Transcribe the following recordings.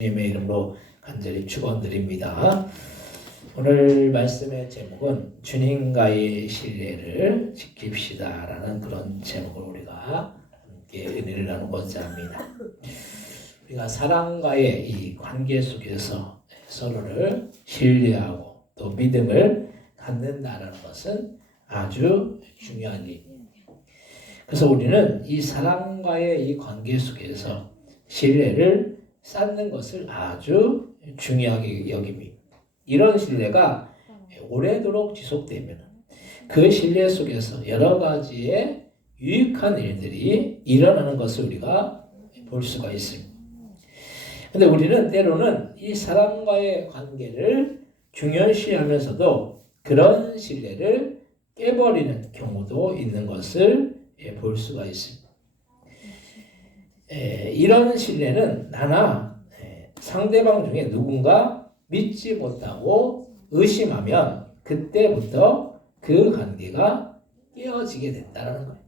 주님의 이름으로 간절히 축원드립니다. 오늘 말씀의 제목은 주님과의 신뢰를 지킵시다라는 그런 제목을 우리가 함께 은혜를 나누고자 합니다. 우리가 사람과의 이 관계 속에서 서로를 신뢰하고 또 믿음을 갖는다는 것은 아주 중요한 일입니다. 그래서 우리는 이 사람과의 이 관계 속에서 신뢰를 쌓는 것을 아주 중요하게 여깁니다. 이런 신뢰가 오래도록 지속되면 그 신뢰 속에서 여러 가지의 유익한 일들이 일어나는 것을 우리가 볼 수가 있습니다. 그런데 우리는 때로는 이 사람과의 관계를 중요시하면서도 그런 신뢰를 깨버리는 경우도 있는 것을 볼 수가 있습니다. 이런 신뢰는 나나 상대방 중에 누군가 믿지 못하고 의심하면 그때부터 그 관계가 깨어지게 된다는 거예요.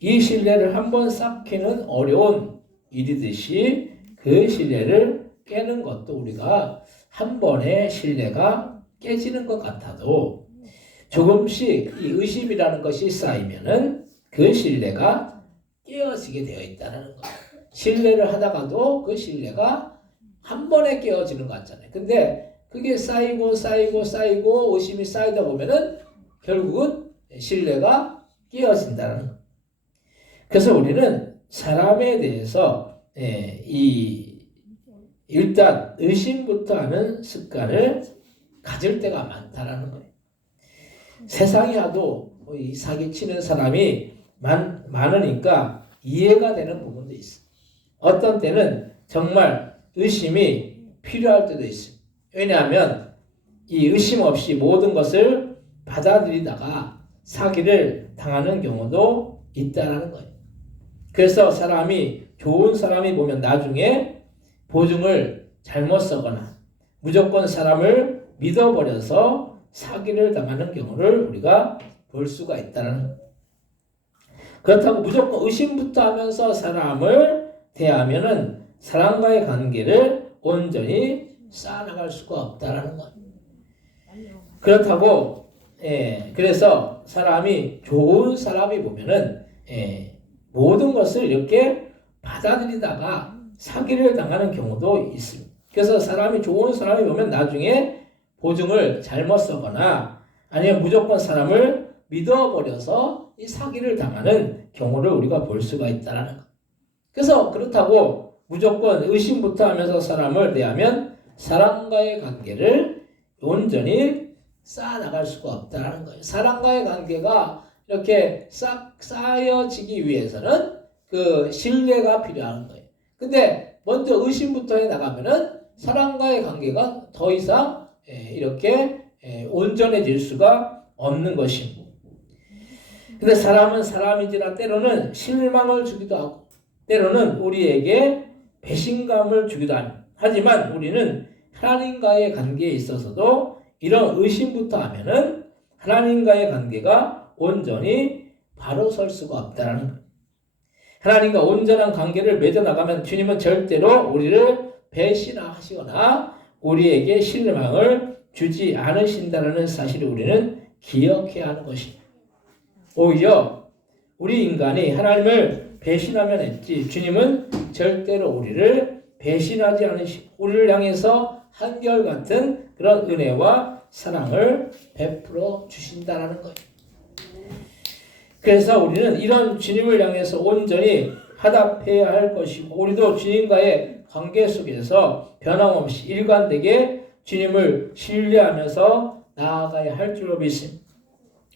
이 신뢰를 한번 쌓기는 어려운 일이듯이 그 신뢰를 깨는 것도 우리가 한 번에 신뢰가 깨지는 것 같아도 조금씩 이 의심이라는 것이 쌓이면은 그 신뢰가 깨어지게 되어 있다는 거예요. 신뢰를 하다가도 그 신뢰가 한 번에 깨어지는 것 같잖아요. 근데 그게 쌓이고 의심이 쌓이다 보면은 결국은 신뢰가 깨어진다는 거예요. 그래서 우리는 사람에 대해서 일단 의심부터 하는 습관을 가질 때가 많다라는 거예요. 세상에 하도 이 사기치는 사람이 많으니까 이해가 되는 부분도 있어요. 어떤 때는 정말 의심이 필요할 때도 있어요. 왜냐하면 이 의심 없이 모든 것을 받아들이다가 사기를 당하는 경우도 있다는 거예요. 그래서 좋은 사람이 보면 나중에 보증을 잘못 써거나 무조건 사람을 믿어버려서 사기를 당하는 경우를 우리가 볼 수가 있다는 거예요. 그렇다고 무조건 의심부터 하면서 사람을 대하면은 사람과의 관계를 온전히 쌓아나갈 수가 없다라는 거예요. 그렇다고 그래서 사람이 좋은 사람이 보면은 모든 것을 이렇게 받아들이다가 사기를 당하는 경우도 있습니다. 그래서 좋은 사람이 보면 나중에 보증을 잘못 써거나 아니면 무조건 사람을 믿어버려서 이 사기를 당하는 경우를 우리가 볼 수가 있다는 거예요. 그래서 그렇다고 무조건 의심부터 하면서 사람을 대하면 사람과의 관계를 온전히 쌓아나갈 수가 없다는 거예요. 사람과의 관계가 이렇게 쌓여지기 위해서는 그 신뢰가 필요한 거예요. 근데 먼저 의심부터 해 나가면은 사람과의 관계가 더 이상 이렇게 온전해질 수가 없는 것입니다. 근데 사람은 사람이지라 때로는 실망을 주기도 하고 때로는 우리에게 배신감을 주기도 합니다. 하지만 우리는 하나님과의 관계에 있어서도 이런 의심부터 하면은 하나님과의 관계가 온전히 바로 설 수가 없다는 거예요. 하나님과 온전한 관계를 맺어나가면 주님은 절대로 우리를 배신하시거나 우리에게 실망을 주지 않으신다는 사실을 우리는 기억해야 하는 것입니다. 오히려 우리 인간이 하나님을 배신하면 했지 주님은 절대로 우리를 배신하지 않으시고 우리를 향해서 한결같은 그런 은혜와 사랑을 베풀어 주신다는 거예요. 그래서 우리는 이런 주님을 향해서 온전히 화답해야 할 것이고 우리도 주님과의 관계 속에서 변함없이 일관되게 주님을 신뢰하면서 나아가야 할 줄로 믿습니다.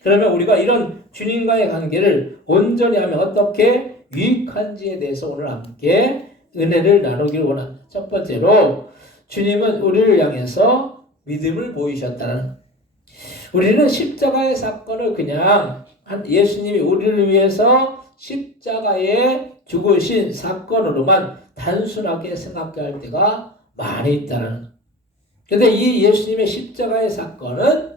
그러면 우리가 이런 주님과의 관계를 온전히 하면 어떻게 유익한지에 대해서 오늘 함께 은혜를 나누기를 원합니다. 첫 번째로 주님은 우리를 향해서 믿음을 보이셨다는 우리는 십자가의 사건을 그냥 예수님이 우리를 위해서 십자가에 죽으신 사건으로만 단순하게 생각할 때가 많이 있다는 그런데 이 예수님의 십자가의 사건은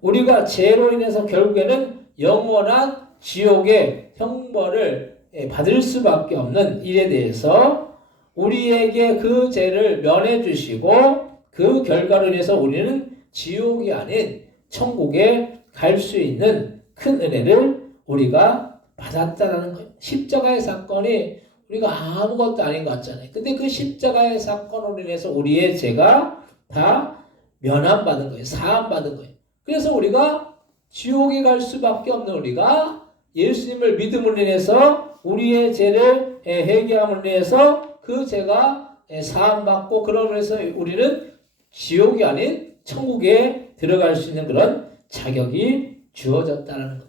우리가 죄로 인해서 결국에는 영원한 지옥의 형벌을 받을 수밖에 없는 일에 대해서 우리에게 그 죄를 면해 주시고 그 결과로 인해서 우리는 지옥이 아닌 천국에 갈 수 있는 큰 은혜를 우리가 받았다라는 거예요. 십자가의 사건이 우리가 아무것도 아닌 것 같잖아요. 근데 그 십자가의 사건으로 인해서 우리의 죄가 다 면함받은 거예요. 사함받은 거예요. 그래서 우리가 지옥에 갈 수밖에 없는 우리가 예수님을 믿음으로 인해서 우리의 죄를 회개함으로 인해서 그 죄가 사함받고 그러므로 해서 우리는 지옥이 아닌 천국에 들어갈 수 있는 그런 자격이 주어졌다는 것.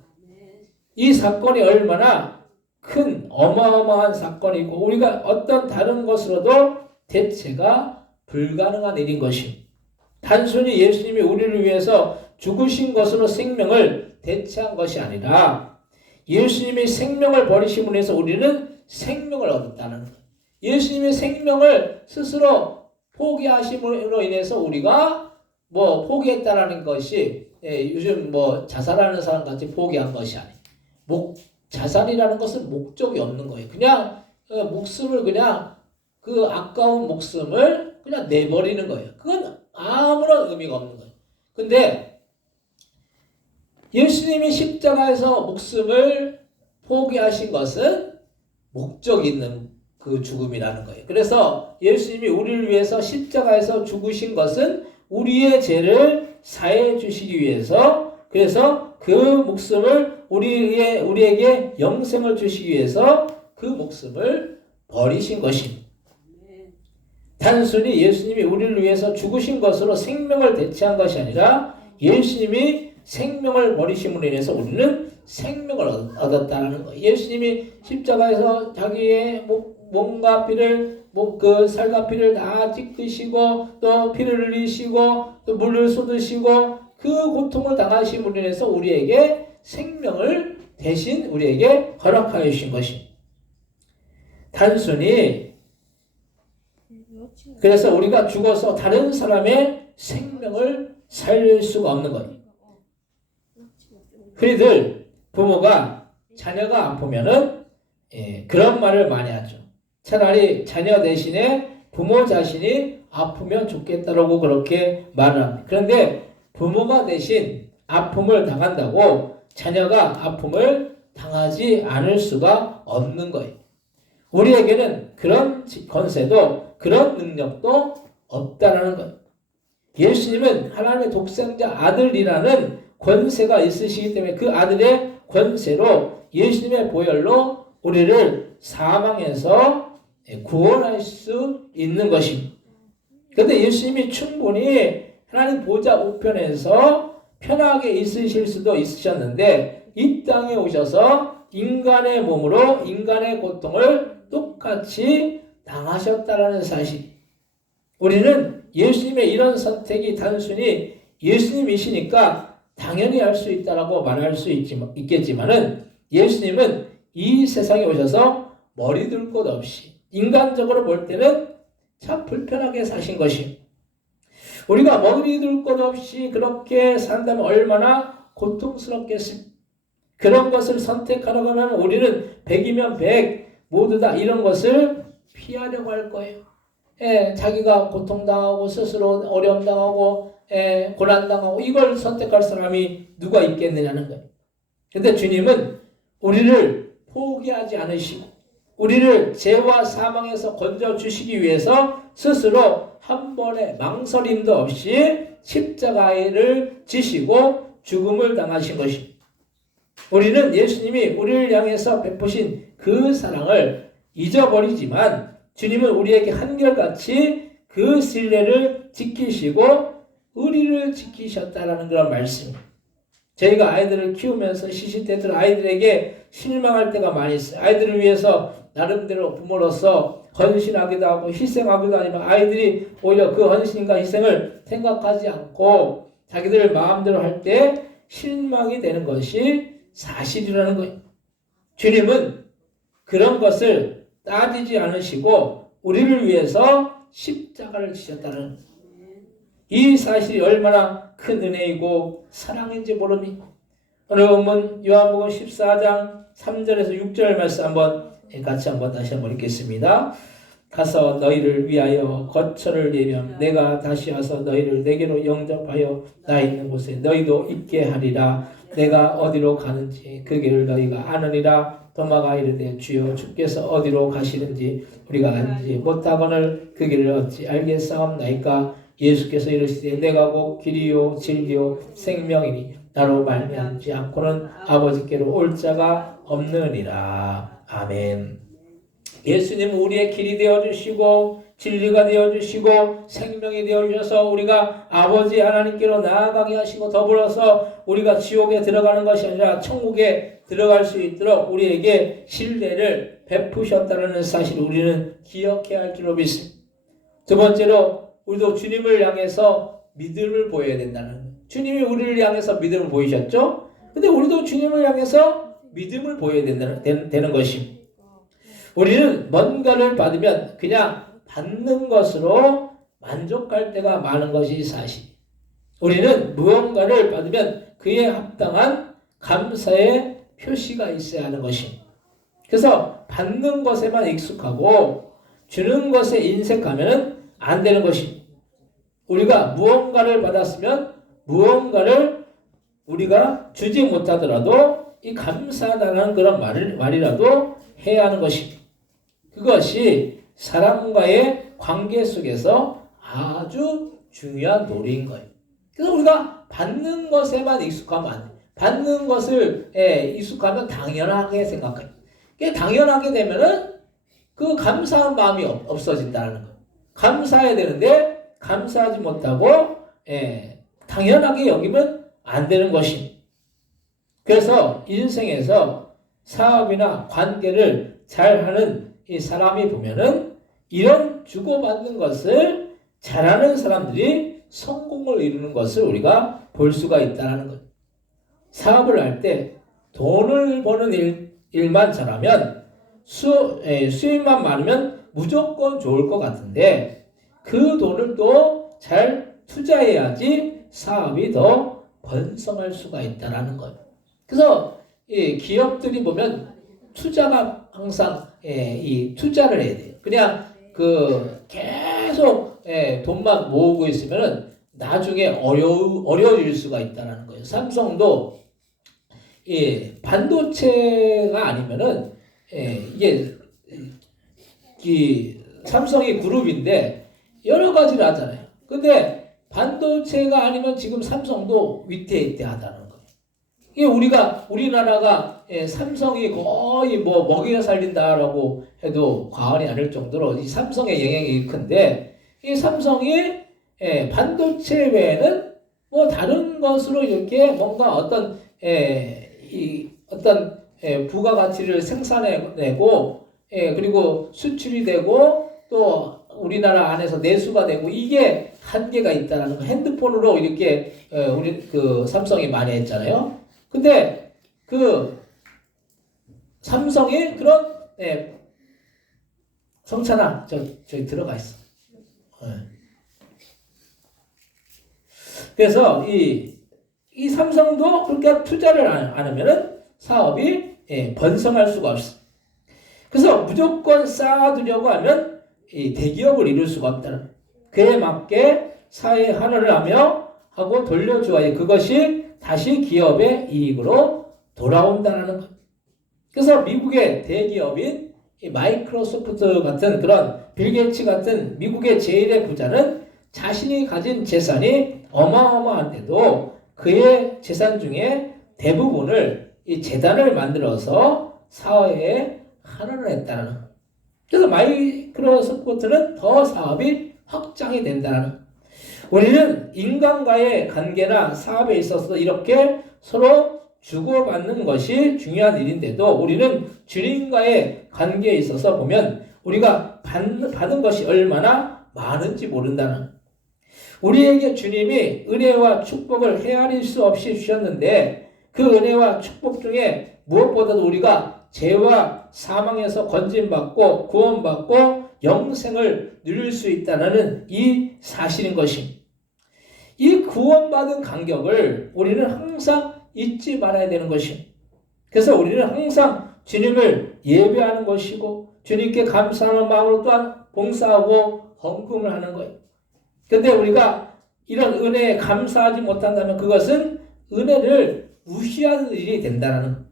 이 사건이 얼마나 큰 어마어마한 사건이고 우리가 어떤 다른 것으로도 대체가 불가능한 일인 것입니다. 단순히 예수님이 우리를 위해서 죽으신 것으로 생명을 대체한 것이 아니라 예수님이 생명을 버리심으로 해서 우리는 생명을 얻었다는 거예요. 예수님이 생명을 스스로 포기하심으로 인해서 우리가 포기했다라는 것이 요즘 자살하는 사람 같이 포기한 것이 아니에요. 자살이라는 것은 목적이 없는 거예요. 그냥 목숨을 그냥 그 아까운 목숨을 그냥 내버리는 거예요. 그건 아무런 의미가 없는 거예요. 근데 예수님이 십자가에서 목숨을 포기하신 것은 목적이 있는 그 죽음이라는 거예요. 그래서 예수님이 우리를 위해서 십자가에서 죽으신 것은 우리의 죄를 사해 주시기 위해서 그래서 그 목숨을 우리에게 영생을 주시기 위해서 그 목숨을 버리신 것입니다. 단순히 예수님이 우리를 위해서 죽으신 것으로 생명을 대체한 것이 아니라 예수님이 생명을 버리심으로 인해서 우리는 생명을 얻었다는 거예요. 예수님이 십자가에서 자기의 몸과 피를 그 살과 피를 다 찢으시고 또 피를 흘리시고 또 물을 쏟으시고 그 고통을 당하심으로 인해서 우리에게 생명을 대신 우리에게 허락하여 주신 것입니다. 단순히 그래서 우리가 죽어서 다른 사람의 생명을 살릴 수가 없는 거예요. 흔히들 부모가 자녀가 아프면은 그런 말을 많이 하죠. 차라리 자녀 대신에 부모 자신이 아프면 좋겠다라고 그렇게 말을 합니다. 그런데 부모가 대신 아픔을 당한다고 자녀가 아픔을 당하지 않을 수가 없는 거예요. 우리에게는 그런 권세도 그런 능력도 없다라는 거예요. 예수님은 하나님의 독생자 아들이라는 권세가 있으시기 때문에 그 아들의 권세로 예수님의 보혈로 우리를 사망에서 구원할 수 있는 것입니다. 그런데 예수님이 충분히 하나님 보좌 우편에서 편하게 있으실 수도 있으셨는데 이 땅에 오셔서 인간의 몸으로 인간의 고통을 똑같이 당하셨다라는 사실. 우리는 예수님의 이런 선택이 단순히 예수님이시니까 당연히 할 수 있다라고 말할 수 있겠지만은 예수님은 이 세상에 오셔서 머리 둘 곳 없이 인간적으로 볼 때는 참 불편하게 사신 것입니다. 우리가 머리 둘 곳 없이 그렇게 산다면 얼마나 고통스럽겠습니까? 그런 것을 선택하려고 하면 우리는 100이면 100 모두 다 이런 것을 피하려고 할 거예요. 자기가 고통당하고 스스로 어려움당하고 고난당하고 이걸 선택할 사람이 누가 있겠느냐는 거예요. 그런데 주님은 우리를 포기하지 않으시고 우리를 죄와 사망에서 건져주시기 위해서 스스로 한 번의 망설임도 없이 십자가를 지시고 죽음을 당하신 것입니다. 우리는 예수님이 우리를 향해서 베푸신 그 사랑을 잊어버리지만 주님은 우리에게 한결같이 그 신뢰를 지키시고 의리를 지키셨다라는 그런 말씀입니다. 저희가 아이들을 키우면서 시시때때로 아이들에게 실망할 때가 많이 있어요. 아이들을 위해서 나름대로 부모로서 헌신하기도 하고 희생하기도 하지만 아이들이 오히려 그 헌신과 희생을 생각하지 않고 자기들 마음대로 할 때 실망이 되는 것이 사실이라는 거예요. 주님은 그런 것을 따지지 않으시고 우리를 위해서 십자가를 지셨다는 이 사실이 얼마나 큰 은혜이고 사랑인지 모릅니다. 오늘 본문 요한복음 14장 3절에서 6절 말씀 같이 한번 다시 한번 읽겠습니다. 가서 너희를 위하여 거처를 예비하면 내가 다시 와서 너희를 내게로 영접하여 나 있는 곳에 너희도 있게 하리라. 내가 어디로 가는지 그 길을 너희가 아느니라. 도마가 이르되 주여 주께서 어디로 가시는지 우리가 알지 못하거늘 그 길을 어찌 알겠사옵나이까. 예수께서 이르시되 내가 곧 길이요 진리요 생명이니 나로 말미암지 않고는 아버지께로 올 자가 없느니라. 아멘. 예수님은 우리의 길이 되어주시고 진리가 되어주시고 생명이 되어주셔서 우리가 아버지 하나님께로 나아가게 하시고 더불어서 우리가 지옥에 들어가는 것이 아니라 천국에 들어갈 수 있도록 우리에게 신뢰를 베푸셨다는 사실을 우리는 기억해야 할 줄로 믿습니다. 두 번째로 우리도 주님을 향해서 믿음을 보여야 된다는 거예요. 주님이 우리를 향해서 믿음을 보이셨죠? 근데 우리도 주님을 향해서 믿음을 보여야 되는 것입니다. 우리는 뭔가를 받으면 그냥 받는 것으로 만족할 때가 많은 것이 사실. 우리는 무언가를 받으면 그에 합당한 감사의 표시가 있어야 하는 것입니다. 그래서 받는 것에만 익숙하고 주는 것에 인색하면 안 되는 것입니다. 우리가 무언가를 받았으면 무언가를 우리가 주지 못하더라도 이 감사하다는 그런 말이라도 해야 하는 것입니다. 그것이 사람과의 관계 속에서 아주 중요한 놀이인 거예요. 그래서 우리가 받는 것에만 익숙하면 안 돼요. 받는 것을 익숙하면 당연하게 생각해요. 당연하게 되면은 그 감사한 마음이 없어진다는 거예요. 감사해야 되는데 감사하지 못하고 당연하게 여기면 안 되는 것입니다. 그래서 인생에서 사업이나 관계를 잘하는 이 사람이 보면은 이런 주고받는 것을 잘하는 사람들이 성공을 이루는 것을 우리가 볼 수가 있다는 거예요. 사업을 할 때 돈을 버는 일만 잘하면 수입만 많으면 무조건 좋을 것 같은데 그 돈을 또 잘 투자해야지 사업이 더 번성할 수가 있다는 거예요. 그래서 이 기업들이 보면 투자가 항상 이 투자를 해야 돼요. 그냥 계속 돈만 모으고 있으면은 나중에 어려워질 수가 있다는 거예요. 삼성도 반도체가 아니면은 이게 이 삼성이 그룹인데 여러 가지를 하잖아요. 근데 반도체가 아니면 지금 삼성도 위태위태하다는 거예요. 이게 우리나라가 삼성이 거의 뭐 먹이가 살린다라고 해도 과언이 아닐 정도로 이 삼성의 영향이 큰데 이 삼성이 반도체 외에는 뭐 다른 것으로 이렇게 뭔가 어떤 부가가치를 생산해내고 그리고 수출이 되고 또 우리나라 안에서 내수가 되고 이게 한계가 있다는 거. 핸드폰으로 이렇게 우리 삼성이 많이 했잖아요. 근데 삼성이 그런 성찬아 저기 들어가 있어. 그래서 이 삼성도 그렇게 투자를 안 하면은 사업이 번성할 수가 없어. 그래서 무조건 쌓아두려고 하면 이 대기업을 이룰 수가 없다는. 그에 맞게 사회에 환원을 하고 돌려주어야 그것이 다시 기업의 이익으로 돌아온다는 것. 그래서 미국의 대기업인 이 마이크로소프트 같은 그런 빌 게이츠 같은 미국의 제일의 부자는 자신이 가진 재산이 어마어마한데도 그의 재산 중에 대부분을 이 재단을 만들어서 사회에 환원을 했다는 것. 그래서 마이크로소프트는 더 사업이 확장이 된다는 것. 우리는 인간과의 관계나 사업에 있어서 이렇게 서로 주고받는 것이 중요한 일인데도 우리는 주님과의 관계에 있어서 보면 우리가 받은 것이 얼마나 많은지 모른다는. 우리에게 주님이 은혜와 축복을 헤아릴 수 없이 주셨는데 그 은혜와 축복 중에 무엇보다도 우리가 죄와 사망에서 건진받고 구원받고 영생을 누릴 수 있다는 이 사실인 것입니다. 이 구원받은 간격을 우리는 항상 잊지 말아야 되는 것입니다. 그래서 우리는 항상 주님을 예배하는 것이고 주님께 감사하는 마음으로 또한 봉사하고 헌금을 하는 거예요. 근데 우리가 이런 은혜에 감사하지 못한다면 그것은 은혜를 무시하는 일이 된다는 거예요.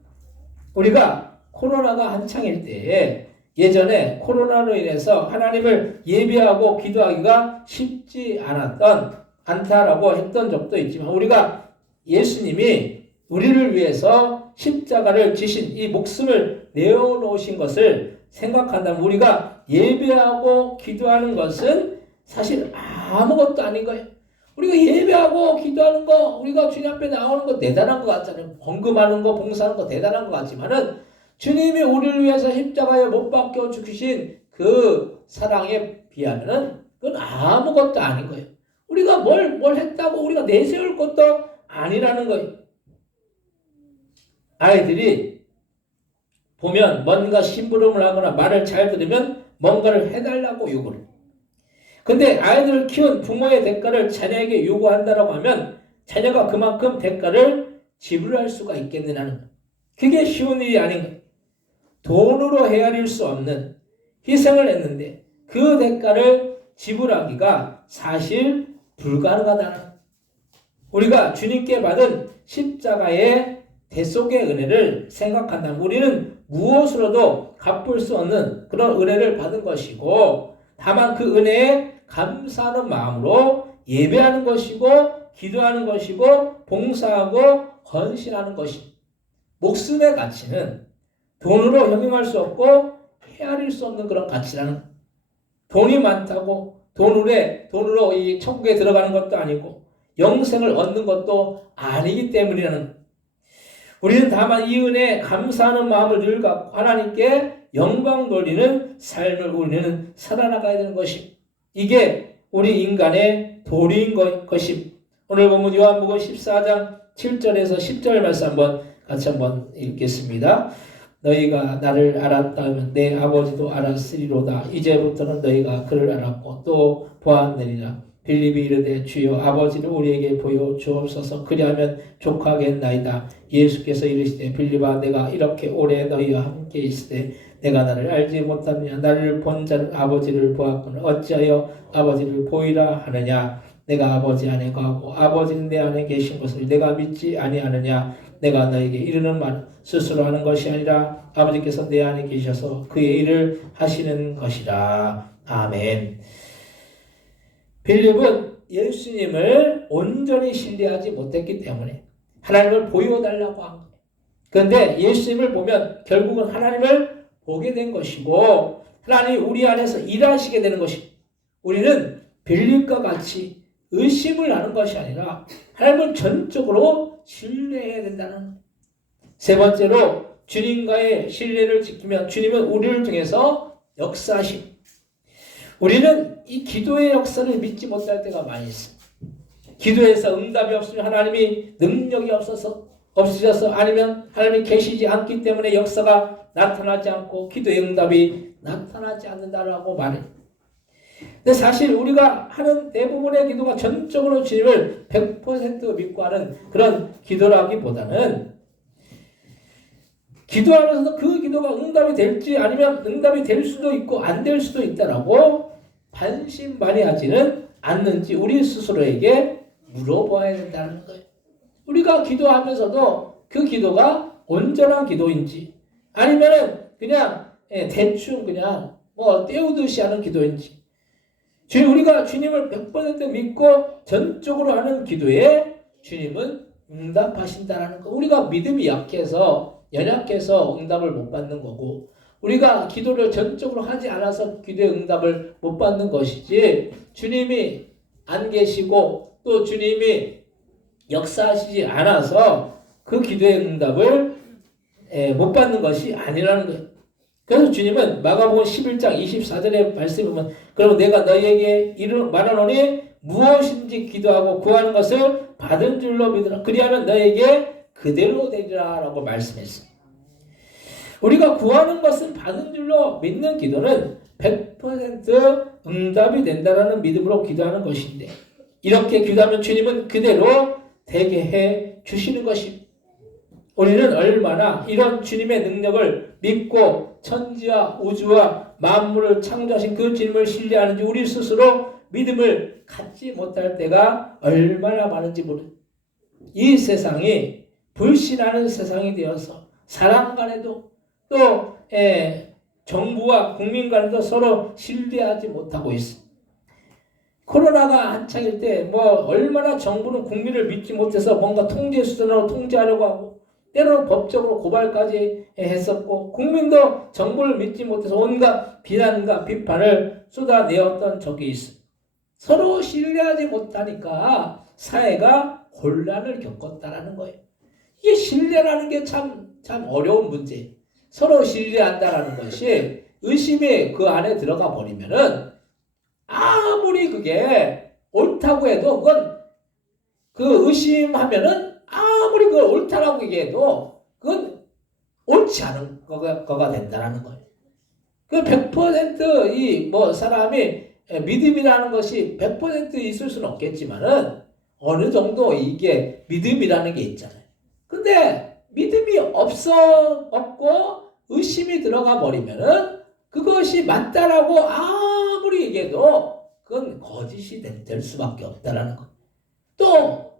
우리가 코로나가 한창일 때에 예전에 코로나로 인해서 하나님을 예배하고 기도하기가 쉽지 않다라고 했던 적도 있지만 우리가 예수님이 우리를 위해서 십자가를 지신 이 목숨을 내어놓으신 것을 생각한다면 우리가 예배하고 기도하는 것은 사실 아무것도 아닌 거예요. 우리가 예배하고 기도하는 거, 우리가 주님 앞에 나오는 거 대단한 것 같잖아요. 헌금하는 거, 봉사하는 거 대단한 것 같지만은 주님이 우리를 위해서 십자가에 못 박혀 죽으신 그 사랑에 비하면은 그건 아무것도 아닌 거예요. 우리가 뭘 했다고 우리가 내세울 것도 아니라는 거예요. 아이들이 보면 뭔가 심부름을 하거나 말을 잘 들으면 뭔가를 해달라고 요구를 해요. 근데 아이들을 키운 부모의 대가를 자녀에게 요구한다라고 하면 자녀가 그만큼 대가를 지불할 수가 있겠느냐는 거예요. 그게 쉬운 일이 아닌 거예요. 돈으로 헤아릴 수 없는 희생을 했는데 그 대가를 지불하기가 사실 불가능하다는 거예요. 우리가 주님께 받은 십자가의 대속의 은혜를 생각한다면 우리는 무엇으로도 갚을 수 없는 그런 은혜를 받은 것이고 다만 그 은혜에 감사하는 마음으로 예배하는 것이고 기도하는 것이고 봉사하고 헌신하는 것입니다. 목숨의 가치는 돈으로 형용할 수 없고 헤아릴 수 없는 그런 가치라는 돈이 많다고 돈으로 이 천국에 들어가는 것도 아니고 영생을 얻는 것도 아니기 때문이라는 우리는 다만 이 은혜에 감사하는 마음을 늘 갖고 하나님께 영광 돌리는 삶을 우리는 살아나가야 되는 것입니다. 이게 우리 인간의 도리인 것입니다. 오늘 본문 요한복음 14장 7절에서 10절 말씀 같이 한번 읽겠습니다. 너희가 나를 알았다면 내 아버지도 알았으리로다. 이제부터는 너희가 그를 알았고 또 보았느니라. 빌립이 이르되 주여 아버지를 우리에게 보여 주옵소서. 그리하면 족하겠나이다. 예수께서 이르시되 빌립아 내가 이렇게 오래 너희와 함께 있으되 내가 나를 알지 못하느냐. 나를 본 자는 아버지를 보았거늘 어찌하여 아버지를 보이라 하느냐. 내가 아버지 안에 가고 아버지는 내 안에 계신 것을 내가 믿지 아니하느냐. 내가 너에게 이르는 말 스스로 하는 것이 아니라 아버지께서 내 안에 계셔서 그의 일을 하시는 것이라. 아멘. 빌립은 예수님을 온전히 신뢰하지 못했기 때문에 하나님을 보여달라고 한 거예요. 그런데 예수님을 보면 결국은 하나님을 보게 된 것이고 하나님이 우리 안에서 일하시게 되는 것입니다. 우리는 빌립과 같이 의심을 하는 것이 아니라 하나님을 전적으로 신뢰해야 된다는 거예요. 세 번째로 주님과의 신뢰를 지키면 주님은 우리를 통해서 역사하십니다. 우리는 이 기도의 역사를 믿지 못할 때가 많이 있습니다. 기도에서 응답이 없으면 하나님이 능력이 없으셔서 아니면 하나님이 계시지 않기 때문에 역사가 나타나지 않고 기도의 응답이 나타나지 않는다라고 말해요. 근데 사실 우리가 하는 대부분의 기도가 전적으로 주님을 100% 믿고 하는 그런 기도라기보다는 기도하면서도 그 기도가 응답이 될지 아니면 응답이 될 수도 있고 안 될 수도 있다라고 반신반의하지는 않는지 우리 스스로에게 물어봐야 된다는 거예요. 우리가 기도하면서도 그 기도가 온전한 기도인지 아니면은 그냥 대충 그냥 때우듯이 하는 기도인지 우리가 주님을 100% 믿고 전적으로 하는 기도에 주님은 응답하신다는 거. 우리가 믿음이 연약해서 응답을 못 받는 거고 우리가 기도를 전적으로 하지 않아서 기도의 응답을 못 받는 것이지 주님이 안 계시고 또 주님이 역사하시지 않아서 그 기도의 응답을 못 받는 것이 아니라는 거예요. 그래서 주님은 마가복음 11장 24절의 말씀을 보면 그러면 내가 너희에게 말하노니 무엇인지 기도하고 구하는 것을 받은 줄로 믿으라. 그리하면 너희에게 그대로 되리라 라고 말씀했습니다. 우리가 구하는 것은 받은 줄로 믿는 기도는 100% 응답이 된다라는 믿음으로 기도하는 것인데 이렇게 기도하면 주님은 그대로 되게 해 주시는 것입니다. 우리는 얼마나 이런 주님의 능력을 믿고 천지와 우주와 만물을 창조하신 그 주님을 신뢰하는지 우리 스스로 믿음을 갖지 못할 때가 얼마나 많은지 모르. 이 세상이 불신하는 세상이 되어서 사람 간에도 또 정부와 국민 간에도 서로 신뢰하지 못하고 있어. 코로나가 한창일 때 뭐 얼마나 정부는 국민을 믿지 못해서 뭔가 통제 수단으로 통제하려고 하고 때로는 법적으로 고발까지 했었고 국민도 정부를 믿지 못해서 온갖 비난과 비판을 쏟아내었던 적이 있어. 서로 신뢰하지 못하니까 사회가 혼란을 겪었다라는 거예요. 이게 신뢰라는 게 참 어려운 문제. 서로 신뢰한다라는 것이 의심이 그 안에 들어가 버리면은 아무리 그게 옳다고 해도 그건 그 의심하면은 아무리 그걸 옳다라고 얘기해도 그건 옳지 않은 거가 된다라는 거예요. 그 100% 이 뭐 사람이 믿음이라는 것이 100% 있을 수는 없겠지만은 어느 정도 이게 믿음이라는 게 있잖아요. 근데 믿음이 없고 의심이 들어가 버리면은 그것이 맞다라고 아무리 얘기해도 그건 거짓이 될 수밖에 없다라는 거. 또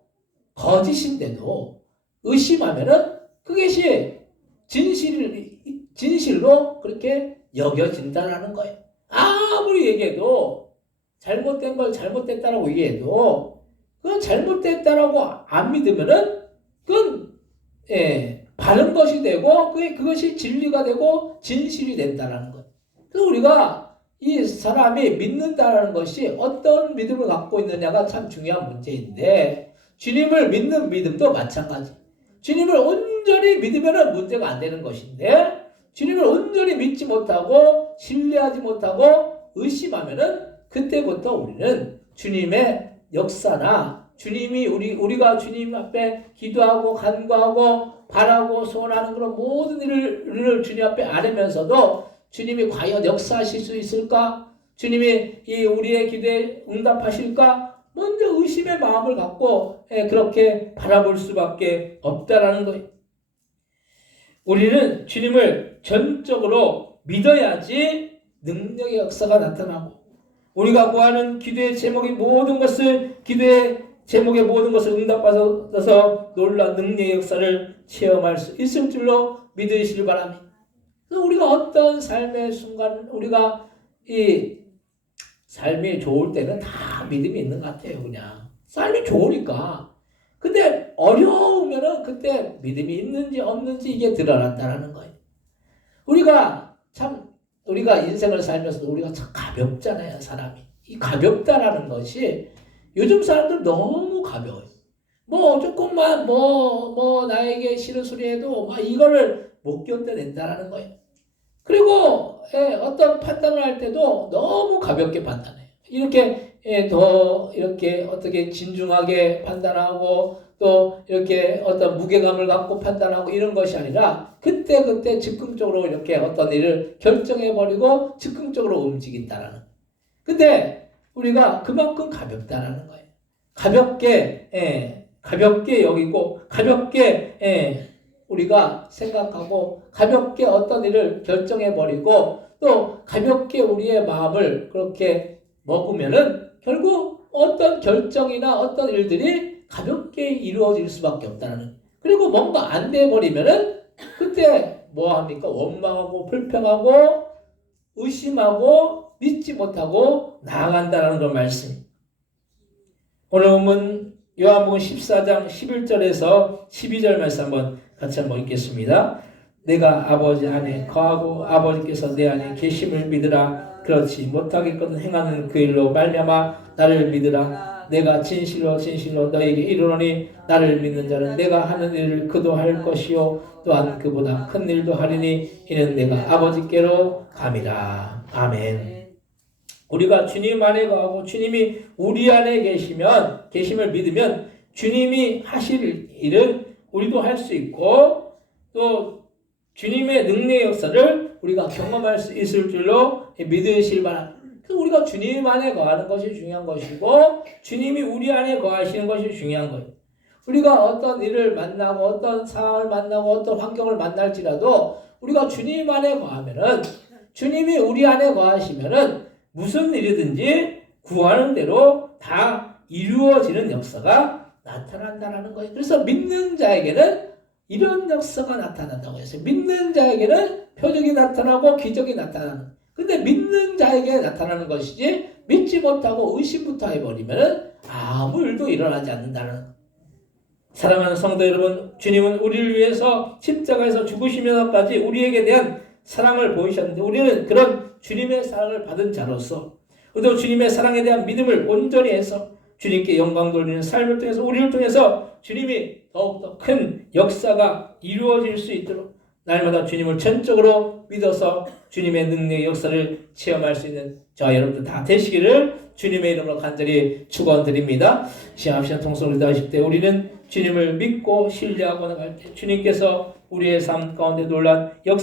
거짓인데도 의심하면은 그것이 진실로 그렇게 여겨진다라는 거예요. 아무리 얘기해도 잘못된 걸 잘못됐다라고 얘기해도 그건 잘못됐다라고 안 믿으면은 그건 바른 것이 되고 그것이 진리가 되고 진실이 된다라는 거예요. 그래서 우리가 이 사람이 믿는다라는 것이 어떤 믿음을 갖고 있느냐가 참 중요한 문제인데 주님을 믿는 믿음도 마찬가지. 주님을 온전히 믿으면 문제가 안 되는 것인데 주님을 온전히 믿지 못하고 신뢰하지 못하고 의심하면은 그때부터 우리는 주님의 역사나 주님이 우리가 주님 앞에 기도하고 간구하고 바라고 소원하는 그런 모든 일을 주님 앞에 아뢰면서도 주님이 과연 역사하실 수 있을까? 주님이 이 우리의 기도에 응답하실까? 먼저 의심의 마음을 갖고 그렇게 바라볼 수밖에 없다라는 거예요. 우리는 주님을 전적으로 믿어야지 능력의 역사가 나타나고 우리가 구하는 기도의 제목의 모든 것을 응답받아서 놀라운 능력의 역사를 체험할 수 있을 줄로 믿으시길 바랍니다. 우리가 어떤 삶의 순간 우리가 이 삶이 좋을 때는 다 믿음이 있는 것 같아요. 그냥 삶이 좋으니까. 근데 어려우면은 그때 믿음이 있는지 없는지 이게 드러난다는 거예요. 우리가 인생을 살면서도 우리가 참 가볍잖아요, 사람이. 이 가볍다라는 것이 요즘 사람들 너무 가벼워요. 뭐 조금만 나에게 싫은 소리 해도 막 이거를 못 견뎌낸다라는 거예요. 그리고 어떤 판단을 할 때도 너무 가볍게 판단해요. 이렇게 이렇게 어떻게 진중하게 판단하고 또 이렇게 어떤 무게감을 갖고 판단하고 이런 것이 아니라 그때 즉흥적으로 이렇게 어떤 일을 결정해버리고 즉흥적으로 움직인다라는 거예요. 근데 우리가 그만큼 가볍다라는 거예요. 가볍게 여기고 가볍게 우리가 생각하고 가볍게 어떤 일을 결정해버리고 또 가볍게 우리의 마음을 그렇게 먹으면은 결국 어떤 결정이나 어떤 일들이 가볍게 이루어질 수밖에 없다는. 그리고 뭔가 안 돼버리면은 그때 뭐 합니까? 원망하고 불평하고 의심하고 믿지 못하고 나아간다는 그런 말씀. 오늘 본문 요한복음 14장 11절에서 12절 말씀 같이 한번 읽겠습니다. 내가 아버지 안에 거하고 아버지께서 내 안에 계심을 믿으라. 그렇지 못하겠거든 행하는 그 일로 말미암아 나를 믿으라. 내가 진실로 너에게 이르노니 나를 믿는 자는 내가 하는 일을 그도 할 것이요 또한 그보다 큰 일도 하리니 이는 내가 아버지께로 감이라. 아멘. 우리가 주님 안에 거하고 주님이 우리 안에 계심을 믿으면 주님이 하실 일은 우리도 할 수 있고 또 주님의 능력의 역사를 우리가 경험할 수 있을 줄로 믿으실 바랍니다. 우리가 주님 안에 거하는 것이 중요한 것이고 주님이 우리 안에 거하시는 것이 중요한 거예요. 우리가 어떤 일을 만나고 어떤 상황을 만나고 어떤 환경을 만날지라도 우리가 주님 안에 거하면은 주님이 우리 안에 거하시면은 무슨 일이든지 구하는 대로 다 이루어지는 역사가 나타난다는 거예요. 그래서 믿는 자에게는 이런 역사가 나타난다고 했어요. 믿는 자에게는 표적이 나타나고 기적이 나타나는. 근데 믿는 자에게 나타나는 것이지 믿지 못하고 의심부터 해버리면 아무 일도 일어나지 않는다는. 사랑하는 성도 여러분, 주님은 우리를 위해서 십자가에서 죽으시면서까지 우리에게 대한 사랑을 보이셨는데 우리는 그런 주님의 사랑을 받은 자로서 또 주님의 사랑에 대한 믿음을 온전히 해서 주님께 영광 돌리는 삶을 통해서 우리를 통해서 주님이 더욱더 큰 역사가 이루어질 수 있도록 날마다 주님을 전적으로 믿어서 주님의 능력의 역사를 체험할 수 있는 저와 여러분들 다 되시기를 주님의 이름으로 간절히 축원드립니다. 시험합시다. 통성을 다하실 때 우리는 주님을 믿고 신뢰하고 나갈 때 주님께서 우리의 삶 가운데 놀란 역사